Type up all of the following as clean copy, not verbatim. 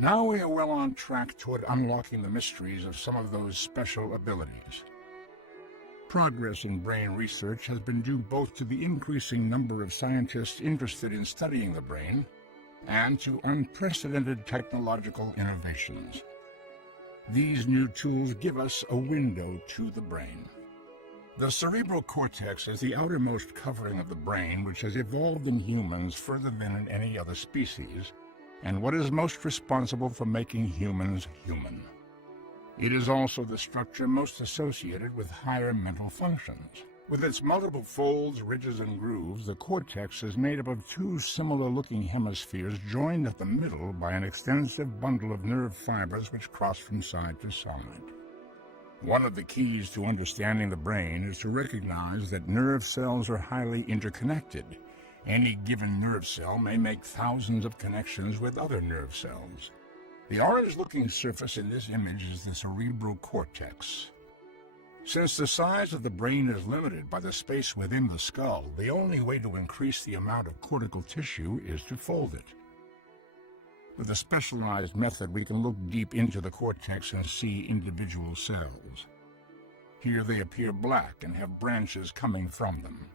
Now we are well on track toward unlocking the mysteries of some of those special abilities. Progress in brain research has been due both to the increasing number of scientists interested in studying the brain and to unprecedented technological innovations. These new tools give us a window to the brain. The cerebral cortex is the outermost covering of the brain, which has evolved in humans further than in any other species, and what is most responsible for making humans human. It is also the structure most associated with higher mental functions. With its multiple folds, ridges, and grooves, the cortex is made up of two similar-looking hemispheres joined at the middle by an extensive bundle of nerve fibers which cross from side to side. One of the keys to understanding the brain is to recognize that nerve cells are highly interconnected. Any given nerve cell may make thousands of connections with other nerve cells. The orange-looking surface in this image is the cerebral cortex. Since the size of the brain is limited by the space within the skull, the only way to increase the amount of cortical tissue is to fold it. With a specialized method, we can look deep into the cortex and see individual cells. Here they appear black and have branches coming from them.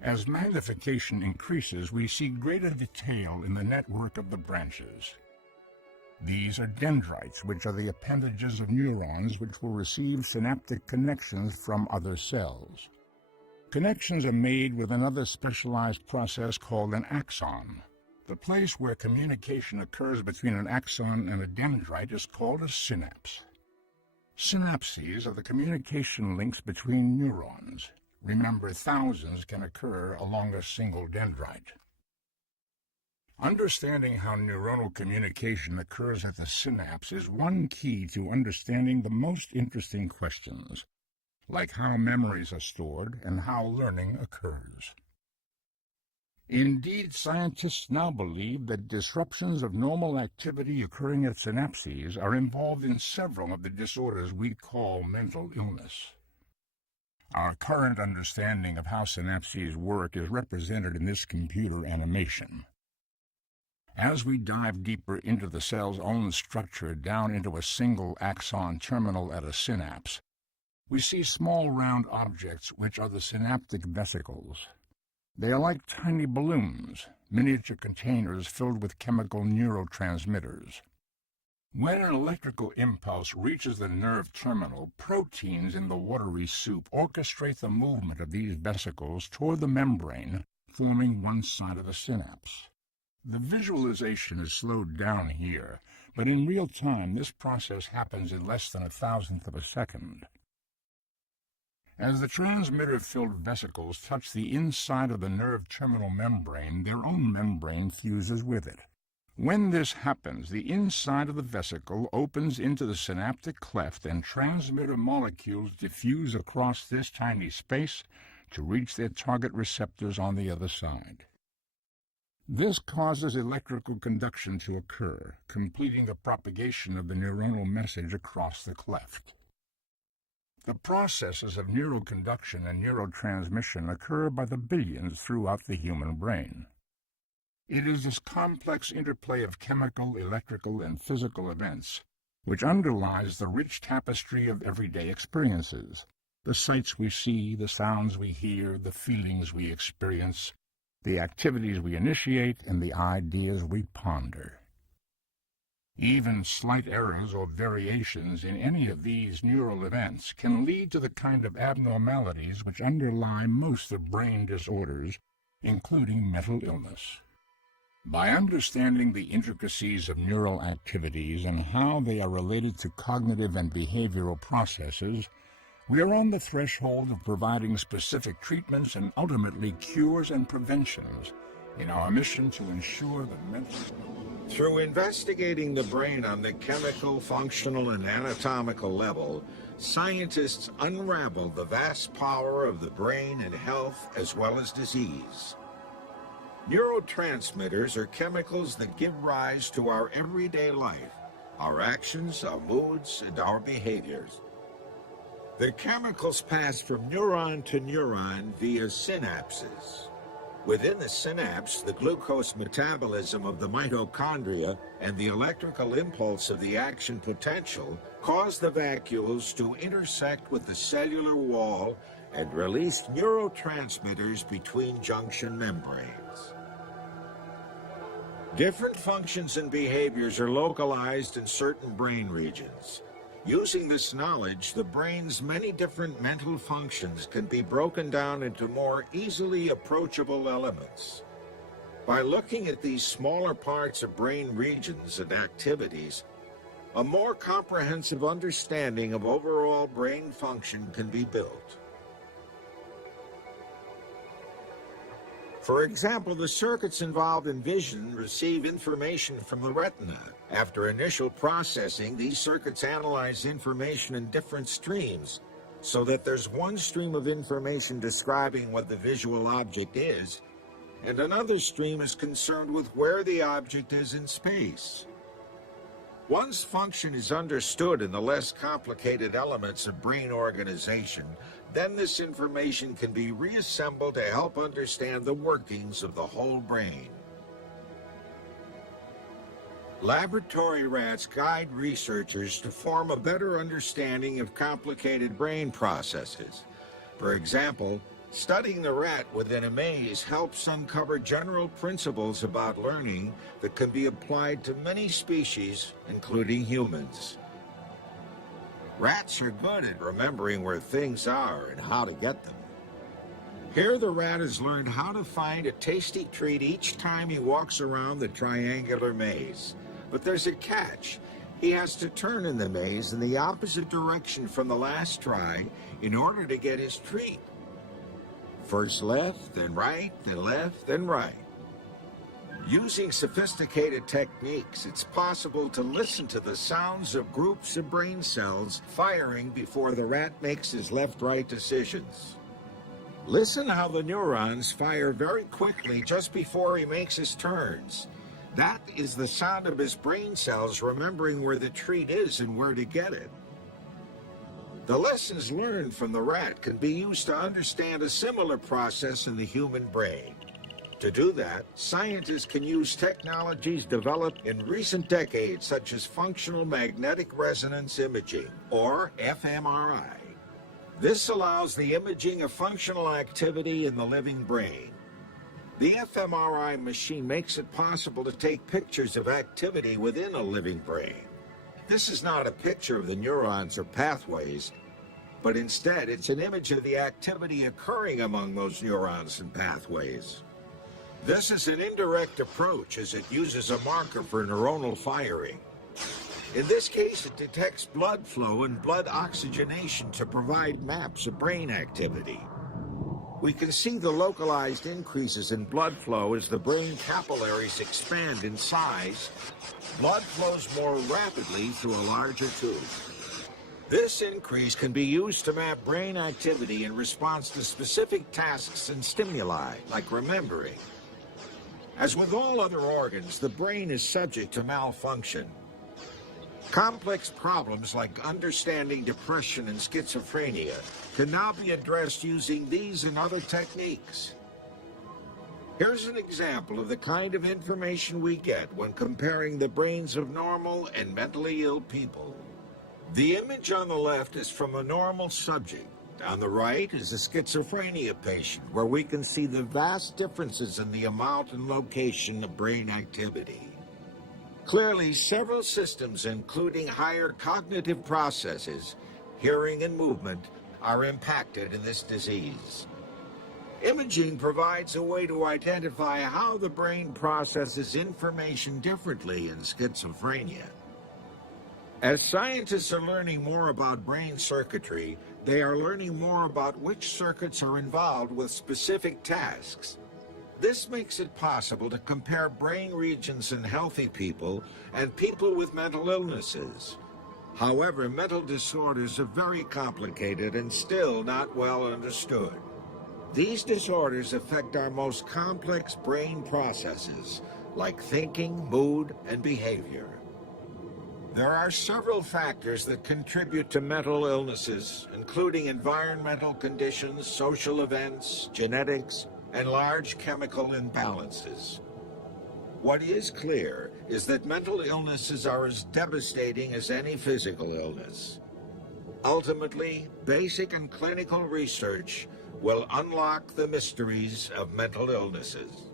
As magnification increases, we see greater detail in the network of the branches. These are dendrites, which are the appendages of neurons which will receive synaptic connections from other cells. Connections are made with another specialized process called an axon. The place where communication occurs between an axon and a dendrite is called a synapse. Synapses are the communication links between neurons. Remember, thousands can occur along a single dendrite. Understanding how neuronal communication occurs at the synapse is one key to understanding the most interesting questions, like how memories are stored and how learning occurs. Indeed, scientists now believe that disruptions of normal activity occurring at synapses are involved in several of the disorders we call mental illness. Our current understanding of how synapses work is represented in this computer animation. As we dive deeper into the cell's own structure down into a single axon terminal at a synapse, we see small round objects which are the synaptic vesicles. They are like tiny balloons, miniature containers filled with chemical neurotransmitters. When an electrical impulse reaches the nerve terminal, proteins in the watery soup orchestrate the movement of these vesicles toward the membrane, forming one side of the synapse. The visualization is slowed down here, but in real time this process happens in less than 1,000th of a second. As the transmitter-filled vesicles touch the inside of the nerve terminal membrane, their own membrane fuses with it. When this happens, the inside of the vesicle opens into the synaptic cleft and transmitter molecules diffuse across this tiny space to reach their target receptors on the other side. This causes electrical conduction to occur, completing the propagation of the neuronal message across the cleft. The processes of neuroconduction and neurotransmission occur by the billions throughout the human brain. It is this complex interplay of chemical, electrical, and physical events which underlies the rich tapestry of everyday experiences, the sights we see, the sounds we hear, the feelings we experience, the activities we initiate, and the ideas we ponder. Even slight errors or variations in any of these neural events can lead to the kind of abnormalities which underlie most of brain disorders, including mental illness. By understanding the intricacies of neural activities and how they are related to cognitive and behavioral processes, we are on the threshold of providing specific treatments and ultimately cures and preventions in our mission to ensure that mental... Through investigating the brain on the chemical, functional, and anatomical level, scientists unravel the vast power of the brain in health as well as disease. Neurotransmitters are chemicals that give rise to our everyday life, our actions, our moods, and our behaviors. The chemicals pass from neuron to neuron via synapses. Within the synapse, the glucose metabolism of the mitochondria and the electrical impulse of the action potential cause the vacuoles to intersect with the cellular wall and release neurotransmitters between junction membranes. Different functions and behaviors are localized in certain brain regions. Using this knowledge, the brain's many different mental functions can be broken down into more easily approachable elements. By looking at these smaller parts of brain regions and activities, a more comprehensive understanding of overall brain function can be built. For example, the circuits involved in vision receive information from the retina. After initial processing, these circuits analyze information in different streams, so that there's one stream of information describing what the visual object is, and another stream is concerned with where the object is in space. Once function is understood in the less complicated elements of brain organization, then this information can be reassembled to help understand the workings of the whole brain. Laboratory rats guide researchers to form a better understanding of complicated brain processes. For example, studying the rat within a maze helps uncover general principles about learning that can be applied to many species, including humans. Rats are good at remembering where things are and how to get them. Here the rat has learned how to find a tasty treat each time he walks around the triangular maze. But there's a catch. He has to turn in the maze in the opposite direction from the last try in order to get his treat. First left, then right, then left, then right. Using sophisticated techniques, it's possible to listen to the sounds of groups of brain cells firing before the rat makes his left-right decisions. Listen how the neurons fire very quickly just before he makes his turns. That is the sound of his brain cells remembering where the treat is and where to get it. The lessons learned from the rat can be used to understand a similar process in the human brain. To do that, scientists can use technologies developed in recent decades, such as functional magnetic resonance imaging, or fMRI. This allows the imaging of functional activity in the living brain. The fMRI machine makes it possible to take pictures of activity within a living brain. This is not a picture of the neurons or pathways, but instead it's an image of the activity occurring among those neurons and pathways. This is an indirect approach, as it uses a marker for neuronal firing. In this case, it detects blood flow and blood oxygenation to provide maps of brain activity. We can see the localized increases in blood flow as the brain capillaries expand in size. Blood flows more rapidly through a larger tube. This increase can be used to map brain activity in response to specific tasks and stimuli, like remembering. As with all other organs, the brain is subject to malfunction. Complex problems like understanding depression and schizophrenia can now be addressed using these and other techniques. Here's an example of the kind of information we get when comparing the brains of normal and mentally ill people. The image on the left is from a normal subject. On the right is a schizophrenia patient, where we can see the vast differences in the amount and location of brain activity. Clearly, several systems, including higher cognitive processes, hearing and movement, are impacted in this disease. Imaging provides a way to identify how the brain processes information differently in schizophrenia. As scientists are learning more about brain circuitry, they are learning more about which circuits are involved with specific tasks. This makes it possible to compare brain regions in healthy people and people with mental illnesses. However, mental disorders are very complicated and still not well understood. These disorders affect our most complex brain processes, like thinking, mood, and behavior. There are several factors that contribute to mental illnesses, including environmental conditions, social events, genetics, and large chemical imbalances. What is clear is that mental illnesses are as devastating as any physical illness. Ultimately, basic and clinical research will unlock the mysteries of mental illnesses.